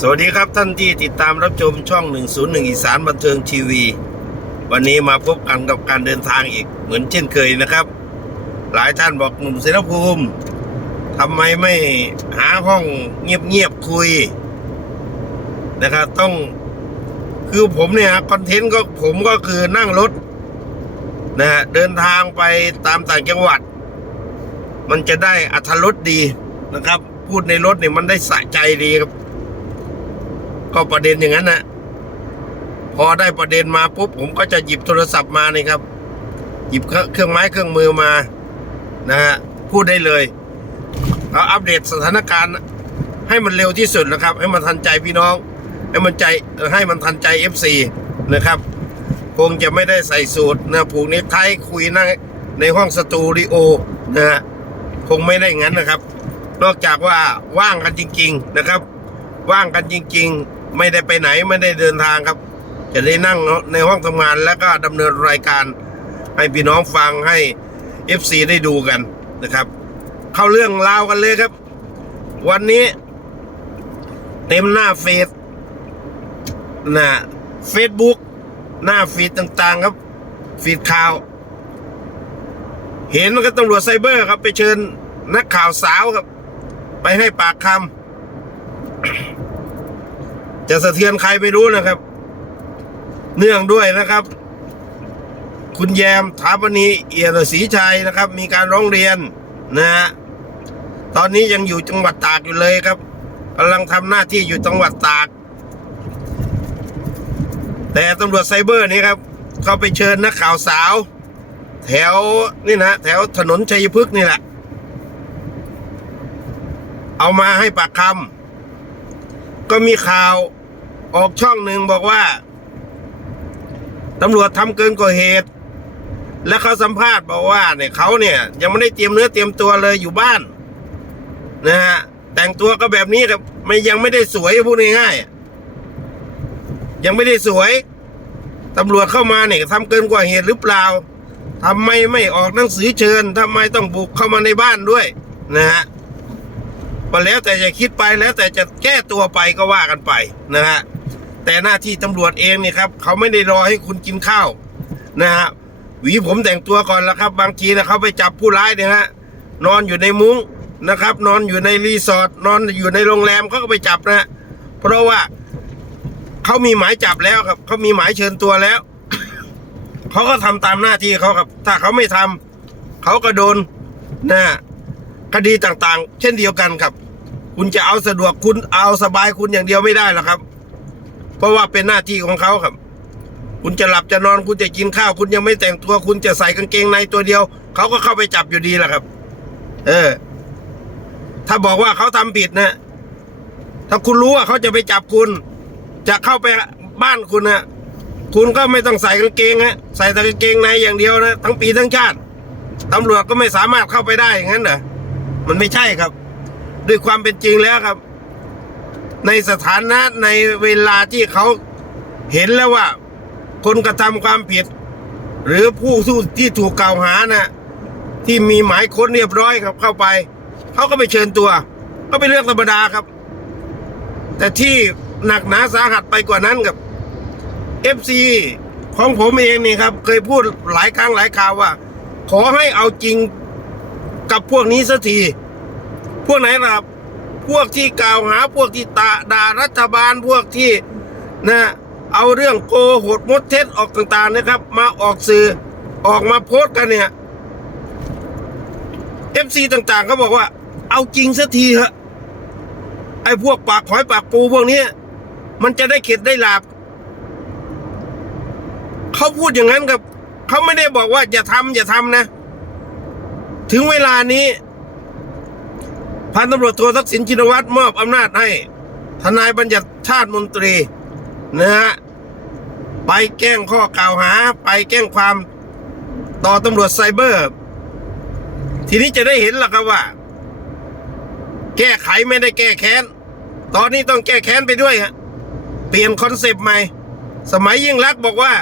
สวัสดีครับท่านที่ติดตามรับชมช่อง 101 อีสานบันเทิงทีวี วันนี้มาพบกันกับการเดินทางอีกเหมือนเช่นเคยนะครับ หลายท่านบอกหนุ่มเสรภูมิทำไมไม่หาห้องเงียบๆคุยนะครับต้องคือผมเนี่ยคอนเทนต์ก็ผมก็คือนั่งรถนะฮะเดินทางไปตามต่างจังหวัด มันจะได้อัธรสดีนะครับ พูดในรถเนี่ยมันได้สะใจดีครับ ก็ประเด็นอย่างนั้นนะพอได้ประเด็นมาปุ๊บผมก็จะหยิบโทรศัพท์มานี่ครับ หยิบเครื่องไม้เครื่องมือมา นะฮะพูดได้เลยเอาอัปเดตสถานการณ์ให้มันเร็วที่สุดนะครับ ให้มันทันใจพี่น้อง ให้มันใจให้มันทันใจ FC นะครับ คงจะไม่ได้ใส่สูตรนะผูกนิ้วไทยคุยนั่งในห้องสตูดิโอนะฮะคงไม่ได้งั้นนะครับ นอกจากว่าว่างกันจริง ๆนะครับ ว่างกันจริง ๆ ไม่ได้ไปไหนไม่ได้เดินทางครับ จะได้นั่งในห้องทำงานแล้วก็ดำเนินรายการให้พี่น้องฟังให้ FC ได้ดูกันนะครับ เข้าเรื่องราวกันเลยครับ วันนี้ เต็มหน้าเฟซน้าเฟซบุ๊กหน้าฟีดต่างๆ ครับฟีดข่าว เห็นก็ตำรวจไซเบอร์ครับ ไปเชิญนักข่าวสาวครับ ไปให้ปากคำ จะสะเทือนใครไม่รู้นะครับ เนื่องด้วยนะครับ คุณแยมถาปณีเอียรศรีชัยนะครับ มีการร้องเรียนนะฮะตอนนี้ยังอยู่จังหวัดตากอยู่เลยครับกำลังทำหน้าที่อยู่จังหวัดตาก แต่ตำรวจไซเบอร์นี่ครับเขาไปเชิญนักข่าวสาว แถวนี่นะแถวถนนชัยพฤกษ์นี่แหละ เอามาให้ปากคำ ก็มีข่าวออกช่องหนึ่งบอกว่าตำรวจทำเกินกว่าเหตุ และเขาสัมภาษณ์บอกว่าเนี่ยเขาเนี่ยยังไม่ได้เตรียมเนื้อเตรียมตัวเลยอยู่บ้านนะฮะแต่งตัวก็แบบนี้ครับไม่ยังไม่ได้สวยพูดง่ายๆยังไม่ได้สวยตำรวจเข้ามาเนี่ยทำเกินกว่าเหตุหรือเปล่าทำไมไม่ออกหนังสือเชิญทำไมต้องบุกเข้ามาในบ้านด้วยนะฮะ ก็แล้วแต่จะคิดไปแล้วแต่จะแก้ตัวไปก็ว่ากันไปนะฮะแต่หน้าที่ตำรวจเองเนี่ยครับเขาไม่ได้รอให้คุณกินข้าวนะฮะหวีผมแต่งตัวก่อนแล้วครับ บางทีนะเขาไปจับผู้ร้ายเนี่ยฮะนอนอยู่ในมุ้งนะครับ นอนอยู่ในรีสอร์ทนอนอยู่ในโรงแรมเขาก็ไปจับนะฮะเพราะว่าเขามีหมายจับแล้วครับเขามีหมายเชิญตัวแล้วเขาก็ทำตามหน้าที่เขาครับ ถ้าเขาไม่ทำเขาก็โดนนะ คดีต่างๆ เช่นเดียวกันครับ คุณจะเอาสะดวกคุณเอาสบายคุณอย่างเดียวไม่ได้หรอกครับ เพราะว่าเป็นหน้าที่ของเขาครับ คุณจะหลับจะนอนคุณจะกินข้าว คุณยังไม่แต่งตัว คุณจะใส่กางเกงในตัวเดียว เขาก็เข้าไปจับอยู่ดีแหละครับ เออ ถ้าบอกว่าเขาทำผิดนะถ้าคุณรู้ว่าเขาจะไปจับคุณ จะเข้าไปบ้านคุณนะคุณก็ไม่ต้องใส่กางเกงฮะใส่แต่กางเกงในอย่างเดียวนะทั้งปีทั้งชาติตำรวจก็ไม่สามารถเข้าไปได้อย่างนั้นเหรอ มันไม่ใช่ครับ ด้วยความเป็นจริงแล้วครับ ในสถานะในเวลาที่เขาเห็นแล้วว่า คนกระทำความผิด หรือผู้สู้ที่ถูกกล่าวหานะที่มีหมายค้นเรียบร้อยครับ เข้าไปเขาก็ไปเชิญตัว ก็เป็นเรื่องธรรมดาครับ แต่ที่หนักหนาสาหัสไปกว่านั้นกับเอฟซีของผมเองนี่ครับ เคยพูดหลายครั้งหลายคราวว่า ขอให้เอาจริง กับพวกนี้สักที พวกไหนล่ะครับพวกที่กล่าวหาพวกที่ตาด่ารัฐบาลพวกที่นะเอาเรื่องโกหกมดเท็จออกต่าง ๆ นะครับ มาออกสื่อออกมาโพสต์กันเนี่ยเอฟซีต่างๆเขาบอกว่า เอาจริงสักทีเถอะไอ้พวกปากหอยปากปูพวกนี้มันจะได้เข็ดได้หลาบเขาพูดอย่างนั้นกับเขาไม่ได้บอกว่าอย่าทำอย่าทำนะ ถึงเวลานี้พันตำรวจโททักษิณชินวัตรมอบอำนาจให้ทนายบัญญัติชาติมนตรีนะฮะไปแก้งข้อกล่าวหา ไปแก้งความต่อตำรวจไซเบอร์ ทีนี้จะได้เห็นแล้วครับว่า แก้ไขไม่ได้แก้แค้น ตอนนี้ต้องแก้แค้นไปด้วยฮะเปลี่ยนคอนเซปต์ใหม่ สมัยยิ่งรักษณ์บอกว่า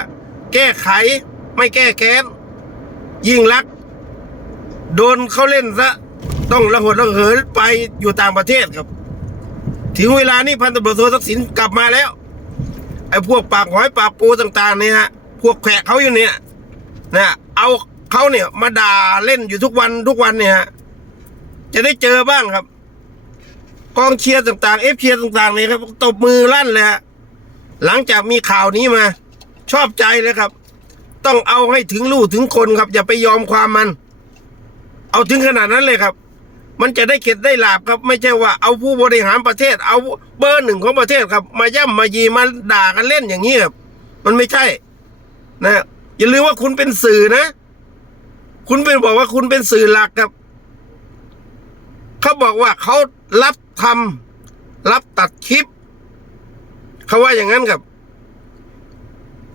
แก้ไขไม่แก้แค้น ยิ่งรักษณ์ โดนเขาเล่นซะ ต้องระหดระเหินไปอยู่ต่างประเทศครับ ถึงเวลานี้พันตำรวจโททักษิณกลับมาแล้ว ไอ้พวกปากหอยปากปูต่างๆเนี่ยฮะพวกแขกเขาอยู่เนี่ยนะเอาเขาเนี่ยมาด่าเล่นอยู่ทุกวันทุกวันเนี่ยฮะจะได้เจอบ้างครับ กองเชียร์ต่างๆเอฟเชียร์ต่างๆเนี่ยครับตบมือลั่นเลยฮะหลังจากมีข่าวนี้มา ชอบใจเลยครับ ต้องเอาให้ถึงลูกถึงคนครับ อย่าไปยอมความมัน เอาถึงขนาดนั้นเลยครับ มันจะได้เข็ดได้หลาบครับ ไม่ใช่ว่าเอาผู้บริหารประเทศ เอาเบอร์หนึ่งของประเทศครับ มาย่ำมายีมาด่ากันเล่นอย่างนี้ครับมันไม่ใช่ นะอย่าลืมว่าคุณเป็นสื่อนะ คุณเป็นบอกว่าคุณเป็นสื่อหลักครับเขาบอกว่าเขารับทำรับตัดคลิปเขาว่าอย่างนั้นครับ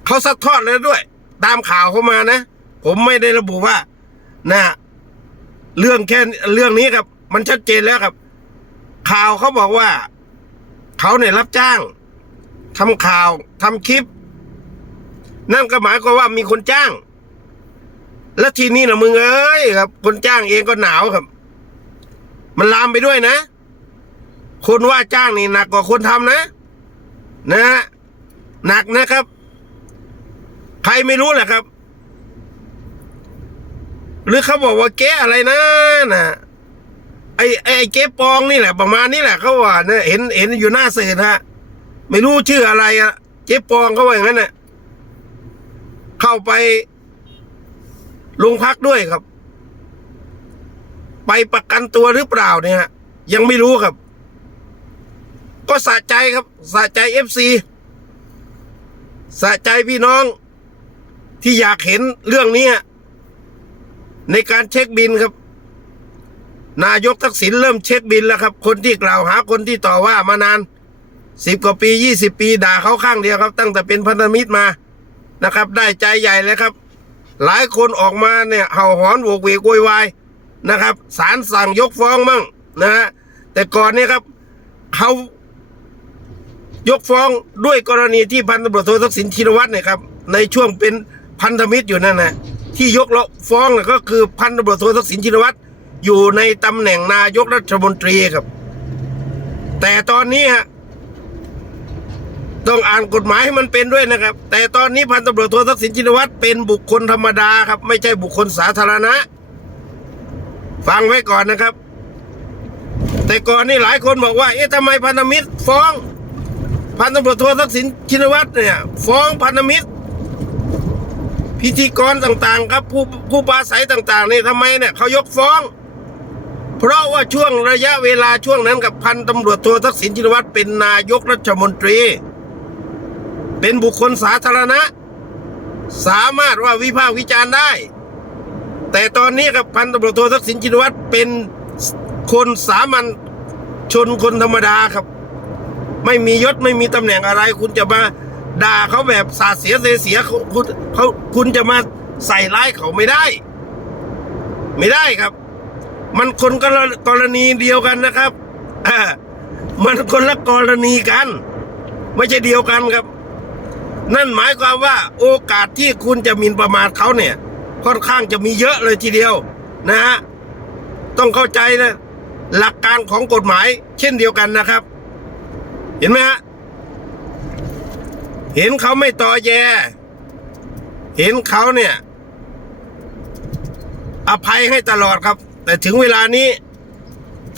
เขาซัดทอดเลยด้วย ตามข่าวเข้ามานะ ผมไม่ได้ระบุว่า นะ เรื่องแค่เรื่องนี้ครับ มันชัดเจนแล้วครับ ข่าวเขาบอกว่า เขาเนี่ยรับจ้างทำข่าวทำคลิป นั่นก็หมายความว่ามีคนจ้าง แล้วทีนี้นะมึงเอ้ยครับ คนจ้างเองก็หนาวครับ มันลามไปด้วยนะ คนว่าจ้างนี่หนักกว่าคนทำนะ นะหนักนะครับ ใครไม่รู้แหละครับ หรือเขาบอกว่าเก๊อะไรนะน่ะไอ้ไอ้เก๊ปองนี่แหละ ประมาณนี้แหละเขาว่าเนี่ยเห็นเห็นอยู่หน้าสื่อนฮะไม่รู้ชื่ออะไรอะเจ๊ปองเขาว่าอย่างนั้นน่ะเข้าไปโรงพักด้วยครับ ไปประกันตัวหรือเปล่าเนี่ยฮะยังไม่รู้ครับ ก็สะใจครับสะใจเอฟซีสะใจพี่น้องที่อยากเห็นเรื่องนี้ ในการเช็คบินครับ นายกทักษิณเริ่มเช็คบินแล้วครับ คนที่กล่าวหาคนที่ต่อว่ามานานสิบกว่าปียี่สิบปีด่าเขาข้างเดียวครับ ตั้งแต่เป็นพันธมิตรมานะครับ ได้ใจใหญ่เลยครับ หลายคนออกมาเนี่ยเห่าหอนโวกเวกโวยวายนะครับศาลสั่งยกฟ้องมั่งนะฮะแต่ก่อนเนี่ยครับเขายกฟ้องด้วยกรณีที่พันตำรวจโททักษิณชินวัตรเนี่ยครับ ในช่วงเป็นพันธมิตรอยู่นั่นนะ ที่ยกฟ้องก็คือพันตำรวจโททักษิณชินวัตรอยู่ในตำแหน่งนายกรัฐมนตรีครับ แต่ตอนนี้ฮะต้องอ่านกฎหมายให้มันเป็นด้วยนะครับ แต่ตอนนี้พันตำรวจโททักษิณชินวัตรเป็นบุคคลธรรมดาครับ ไม่ใช่บุคคลสาธารณะ ฟังไว้ก่อนนะครับ แต่ก่อนนี่หลายคนบอกว่า เอ๊ะทำไมพันธมิตร ฟ้อง พันตำรวจโททักษิณชินวัตรเนี่ย ฟ้องพันธมิตร พิธีกรต่างๆ ครับ ผู้ผู้ปราศัยต่างๆนี่ทำไมเนี่ยเขายกฟ้อง เพราะว่าช่วงระยะเวลาช่วงนั้นกับพันตำรวจโททักษิณชินวัตรเป็นนายกรัฐมนตรี เป็นบุคคลสาธารณะ สามารถว่าวิพากษ์วิจารณ์ได้ แต่ตอนนี้กับพันตำรวจโททักษิณชินวัตรเป็นคนสามัญชนคนธรรมดาครับ ไม่มียศไม่มีตำแหน่งอะไรคุณจะมา ด่าเขาแบบสาเสียเสียเสียเขาคุณเขาคุณจะมาใส่ร้ายเขาไม่ได้ ไม่ได้ครับ มันคนกรกรณีเดียวกันนะครับอ่ามันคนละกรณีกัน ไม่ใช่เดียวกันครับ นั่นหมายความว่าโอกาสที่คุณจะมินประมาทเขาเนี่ย ค่อนข้างจะมีเยอะเลยทีเดียว นะฮะต้องเข้าใจนะหลักการของกฎหมายเช่นเดียวกันนะครับ เห็นไหมฮะ เห็นเขาไม่ต่อแย เห็นเขาเนี่ย อภัยให้ตลอดครับ แต่ถึงเวลานี้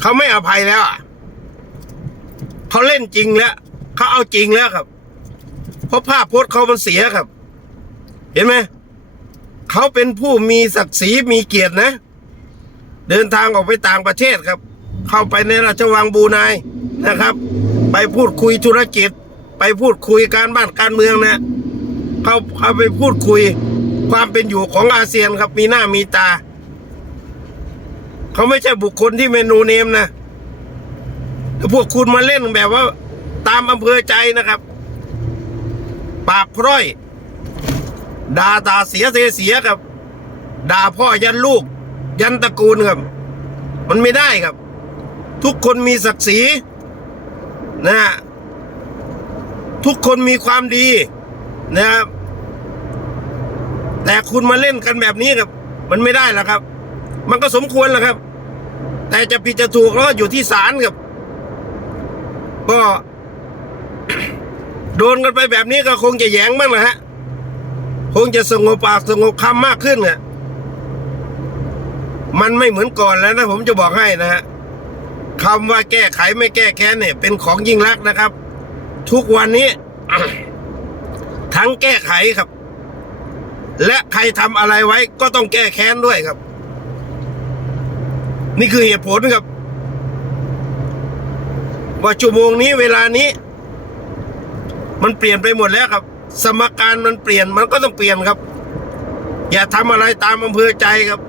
เขาไม่อภัยแล้วอะเขาเล่นจริงแล้วเขาเอาจริงแล้วครับ เพราะภาพพจน์เขามันเสียครับ เห็นไหมเขาเป็นผู้มีศักดิ์ศรีมีเกียรตินะ เดินทางออกไปต่างประเทศครับ เข้าไปในราชวังบรูไนนะครับ ไปพูดคุยธุรกิจ ไปพูดคุยการบ้านการเมืองนะเขาเขาไปพูดคุยความเป็นอยู่ของอาเซียนครับมีหน้ามีตา เขาไม่ใช่บุคคลที่เมนูเนมนะแต่พวกคุณมาเล่นแบบว่า ตามอำเภอใจนะครับ ปากพร้อยด่าตาเสียเสียเสียครับด่าพ่อยันลูก ยันตระกูลครับ มันไม่ได้ครับ ทุกคนมีศักดิ์ศรีนะฮะ ทุกคนมีความดีนะครับ แต่คุณมาเล่นกันแบบนี้ครับ มันไม่ได้แล้วครับ มันก็สมควรแหละครับ แต่จะผิดจะถูกแล้วก็อยู่ที่ศาลครับ ก็ โดนกันไปแบบนี้ก็คงจะแยงบ้างนะฮะ คงจะสงบปากสงบคำมากขึ้นเนี่ยมันไม่เหมือนก่อนแล้วนะผมจะบอกให้นะฮะคำว่าแก้ไขไม่แก้แค้นเนี่ย เป็นของยิ่งรักษณ์นะครับ ทุกวันนี้ ทั้งแก้ไขครับ และใครทำอะไรไว้ก็ต้องแก้แค้นด้วยครับ นี่คือเหตุผลครับ ว่าชั่วโมงนี้เวลานี้ มันเปลี่ยนไปหมดแล้วครับ สมการมันเปลี่ยนมันก็ต้องเปลี่ยนครับ อย่าทำอะไรตามอำเภอใจครับ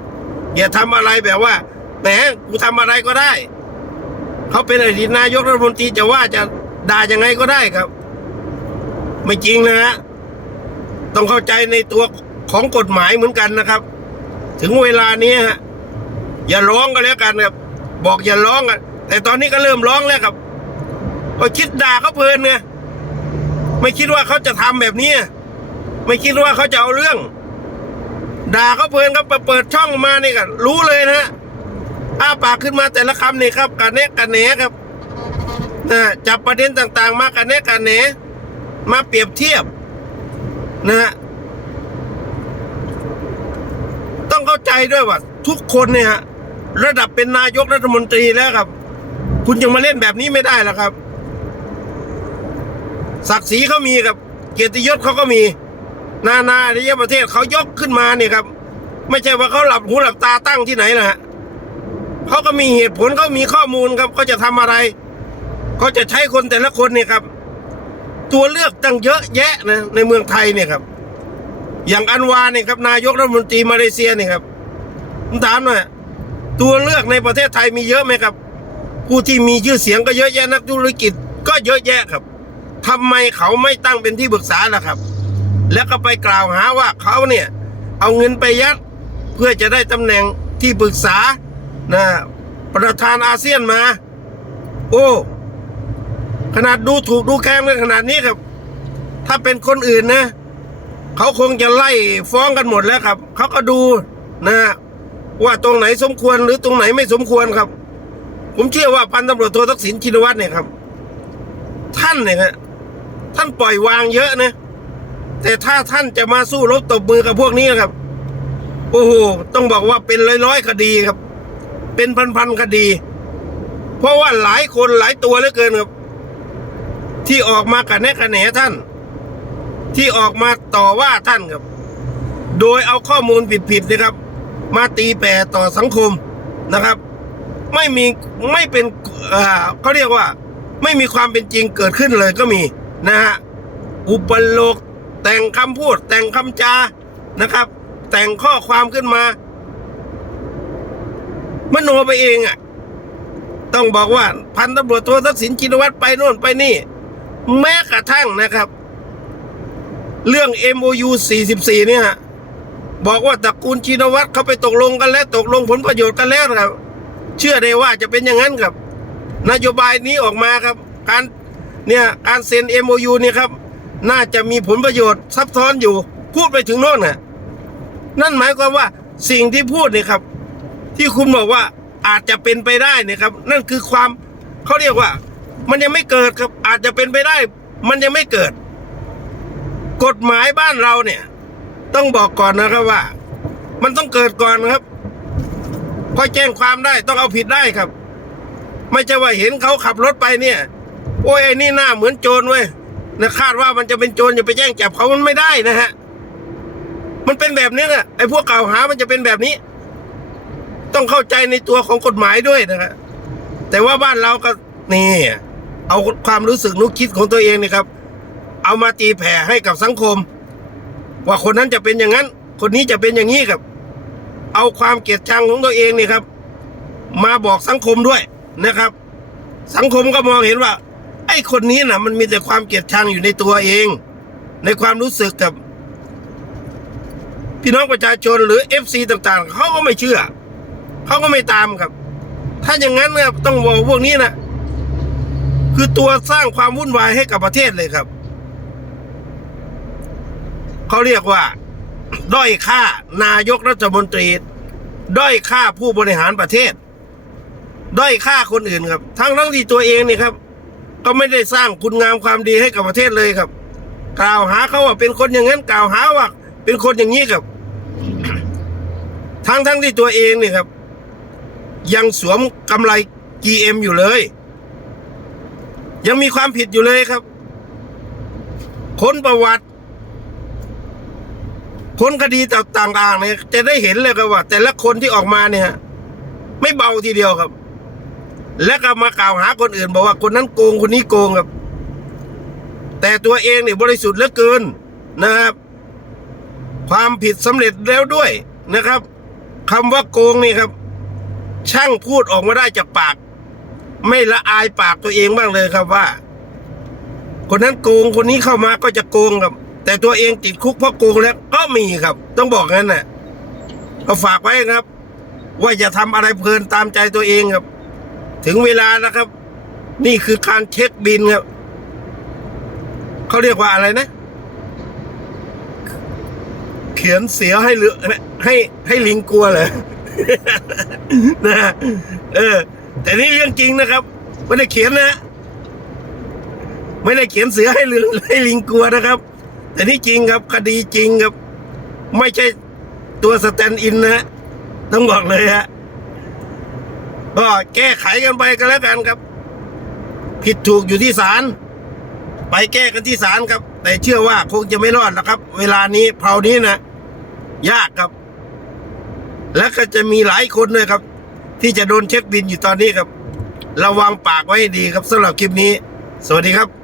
อย่าทำอะไรแบบว่าแหมกูทำอะไรก็ได้ เขาเป็นอดีตนายกรัฐมนตรีจะว่าจะ ด่ายังไงก็ได้ครับ ไม่จริงนะฮะต้องเข้าใจในตัวของกฎหมายเหมือนกันนะครับ ถึงเวลานี้ฮะอย่าร้องกันแล้วกันครับ บอกอย่าร้องอะแต่ตอนนี้ก็เริ่มร้องแล้วครับก็คิดด่าเขาเพลินไงไม่คิดว่าเขาจะทำแบบนี้ไม่คิดว่าเขาจะเอาเรื่อง ด่าเขาเพลินครับไปเปิดช่องมานี่ก็รู้เลยนะฮะอ้าปากขึ้นมาแต่ละคำนี่ครับกันเนะกันแหนครับ นะจับประเด็นต่างๆ มากันเนะกันแหนมาเปรียบเทียบนะฮะต้องเข้าใจด้วยว่า ทุกคนเนี่ยฮะระดับเป็นนายกรัฐมนตรีแล้วครับ คุณยังมาเล่นแบบนี้ไม่ได้แล้วครับ ศักดิ์ศรีเขามีครับ เกียรติยศเขาก็มี นานาอารยประเทศเขายกขึ้นมาเนี่ยครับ ไม่ใช่ว่าเขาหลับหูหลับตาตั้งที่ไหนนะฮะเขาก็มีเหตุผลเขามีข้อมูลครับเขาจะทำอะไร เขาจะใช้คนแต่ละคนเนี่ยครับ ตัวเลือกตั้งเยอะแยะนะในเมืองไทยเนี่ยครับ อย่างอันวาเนี่ยครับ นายกรัฐมนตรีมาเลเซียเนี่ยครับผมถามหน่อยตัวเลือกในประเทศไทยมีเยอะไหมครับ ผู้ที่มีชื่อเสียงก็เยอะแยะนักธุรกิจ ก็เยอะแยะครับทำไมเขาไม่ตั้งเป็นที่ปรึกษาล่ะครับ แล้วก็ไปกล่าวหาว่าเขาเนี่ย เอาเงินไปยัดเพื่อจะได้ตำแหน่งที่ปรึกษานะประธานอาเซียนมา โอ้ ขนาดดูถูกดูแคลนกันขนาดนี้ครับ ถ้าเป็นคนอื่นนะเขาคงจะไล่ฟ้องกันหมดแล้วครับ เขาก็ดูนะว่าตรงไหนสมควรหรือตรงไหนไม่สมควรครับ ผมเชื่อว่าพันตำรวจโททักษิณชินวัตรเนี่ยครับ ท่านเนี่ยฮะท่านปล่อยวางเยอะนะแต่ถ้าท่านจะมาสู้รบตบมือกับพวกนี้นครับ โอ้โหต้องบอกว่าเป็นร้อยๆคดีครับ เป็นพันๆคดี เพราะว่าหลายคนหลายตัวเหลือเกินครับ ที่ออกมากันแนกันแหนท่าน ที่ออกมาต่อว่าท่านครับ โดยเอาข้อมูลผิดๆนะครับ มาตีแผ่ต่อสังคมนะครับ ไม่มีไม่เป็นเอ่อเขาเรียกว่า ไม่มีความเป็นจริงเกิดขึ้นเลยก็มีนะฮะอุปโลกแต่งคำพูดแต่งคำจานะครับ แต่งข้อความขึ้นมา มโนไปเองอะ ต้องบอกว่า พันตำรวจโททักษิณชินวัตรไปโน่นไปนี่ แม้กระทั่งนะครับ เรื่อง MOU 44 เนี่ยบอกว่าตระกูลชินวัตรเขาไปตกลงกันแล้วตกลงผลประโยชน์กันแล้วครับ เชื่อได้ว่าจะเป็นอย่างนั้นครับ นโยบายนี้ออกมาครับ การเนี่ยการเซ็น MOU เนี่ยครับ น่าจะมีผลประโยชน์ซับซ้อนอยู่ พูดไปถึงโน่นน่ะนั่นหมายความว่าสิ่งที่พูดเนี่ยครับ ที่คุณบอกว่าอาจจะเป็นไปได้เนี่ยครับ นั่นคือความเขาเรียกว่า มันยังไม่เกิดครับ อาจจะเป็นไปได้ มันยังไม่เกิด กฎหมายบ้านเราเนี่ย ต้องบอกก่อนนะครับว่า มันต้องเกิดก่อนครับพอแจ้งความได้ต้องเอาผิดได้ครับ ไม่ใช่ว่าเห็นเขาขับรถไปเนี่ย โอ้ยไอ้นี่หน้าเหมือนโจรเว้ยนะคาดว่ามันจะเป็นโจรอย่าไปแจ้งจับเขามันไม่ได้นะฮะมันเป็นแบบนี้นะไอ้พวกกล่าวหามันจะเป็นแบบนี้ ต้องเข้าใจในตัวของกฎหมายด้วยนะครับแต่ว่าบ้านเราก็นี่ เอาความรู้สึกนึกคิดของตัวเองนี่ครับ เอามาตีแผ่ให้กับสังคม ว่าคนนั้นจะเป็นอย่างนั้น คนนี้จะเป็นอย่างนี้ครับ เอาความเกลียดชังของตัวเองนี่ครับ มาบอกสังคมด้วยนะครับ สังคมก็มองเห็นว่า ไอ้คนนี้นะมันมีแต่ความเกลียดชังอยู่ในตัวเอง ในความรู้สึกกับ พี่น้องประชาชนหรือเอฟซีต่างๆเขาก็ไม่เชื่อเขาก็ไม่ตามครับ ถ้าอย่างนั้นเนี่ยต้องบอกพวกนี้นะ คือตัวสร้างความวุ่นวายให้กับประเทศเลยครับ เขาเรียกว่า ด้อยค่านายกรัฐมนตรี ด้อยค่าผู้บริหารประเทศ ด้อยค่าคนอื่นครับ ทั้งทั้งที่ตัวเองนี่ครับ ก็ไม่ได้สร้างคุณงามความดีให้กับประเทศเลยครับ กล่าวหาเขาว่าเป็นคนอย่างนั้นกล่าวหาว่า เป็นคนอย่างนี้ครับทั้งทั้งที่ตัวเองเนี่ยครับ ยังสวมกำไร GM อยู่เลย ยังมีความผิดอยู่เลยครับ ค้นประวัติ ค้นคดีต่างๆเนี่ยจะได้เห็นเลยครับว่า แต่ละคนที่ออกมาเนี่ย ไม่เบาทีเดียวครับ และก็มากล่าวหาคนอื่น บอกว่าคนนั้นโกงคนนี้โกงครับ แต่ตัวเองเนี่ยบริสุทธิ์เหลือเกินนะครับ ความผิดสำเร็จแล้วด้วยนะครับคำว่าโกงนี่ครับ ช่างพูดออกมาได้จากปาก ไม่ละอายปากตัวเองบ้างเลยครับว่า คนนั้นโกงคนนี้เข้ามาก็จะโกงครับ แต่ตัวเองติดคุกเพราะโกงแล้วก็มีครับ ต้องบอกงั้นน่ะก็ฝากไว้ครับ ว่าอย่าทำอะไรเพลินตามใจตัวเองครับ ถึงเวลานะครับ นี่คือการเช็คบินครับเขาเรียกว่าอะไรนะ เขียนเสียให้เรือให้ให้ลิงกลัวเลยนะเออ แต่นี่เรื่องจริงนะครับไม่ได้เขียนนะ ไม่ได้เขียนเสือให้เรือให้ลิงกลัวนะครับ แต่นี่จริงครับคดีจริงครับ ไม่ใช่ตัวสแตนด์อินนะฮะต้องบอกเลยฮะก็แก้ไขกันไปกันแล้วกันครับ ผิดถูกอยู่ที่ศาลไปแก้กันที่ศาลครับ แต่เชื่อว่าคงจะไม่รอดแล้วครับ เวลานี้เพรานี้นะยากครับ และก็จะมีหลายคนเลยครับ ที่จะโดนเช็คบินอยู่ตอนนี้ครับ ระวังปากไว้ให้ดีครับสำหรับคลิปนี้ สวัสดีครับ